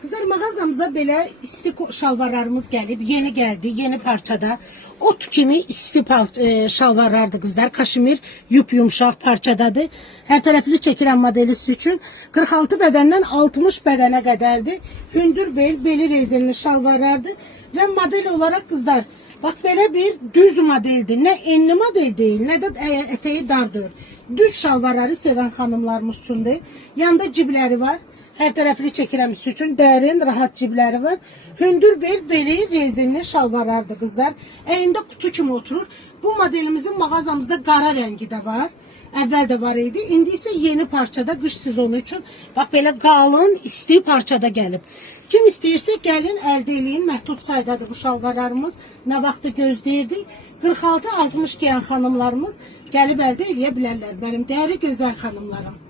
Kızlar, mağazamıza belə isti şalvarlarımız gəlib. Yeni gəldi, yeni parçada. Ot kimi isti şalvarlardır kızlar. Kaşmir yumuşaq parçadadır. Hər tərəfli çəkilən modeli sizin üçün 46 bədəndən 60 bədənə qədərdir. Hündür beli rezinli şalvarlardır. Və model olarak kızlar, bax belə bir düz modeldir. Nə enli model deyil, nə də ətəyi dardır. Düz şalvarları sevən xanımlarımız üçündür. Yanında cibləri var. Hər tərəfli çəkilmiş üçün dərin, rahat cibləri var. Hündür beli rezinli şalvarlardır kızlar. Əyində kutu kimi oturur. Bu modelimizin mağazamızda qara rəngi də var. Əvvəl də var idi. İndi isə yeni parçada qış sezonu üçün bax belə qalın, isti parçada gəlib. Kim istəyirsə gəlin əldə eləyin. Məhdud saydadır bu şalvarlarımız. Nə vaxtı gözləyirdik. 46-60 geyən xanımlarımız gəlib əldə eləyə bilərlər. Mənim dəyərli gözəl xanımlarım.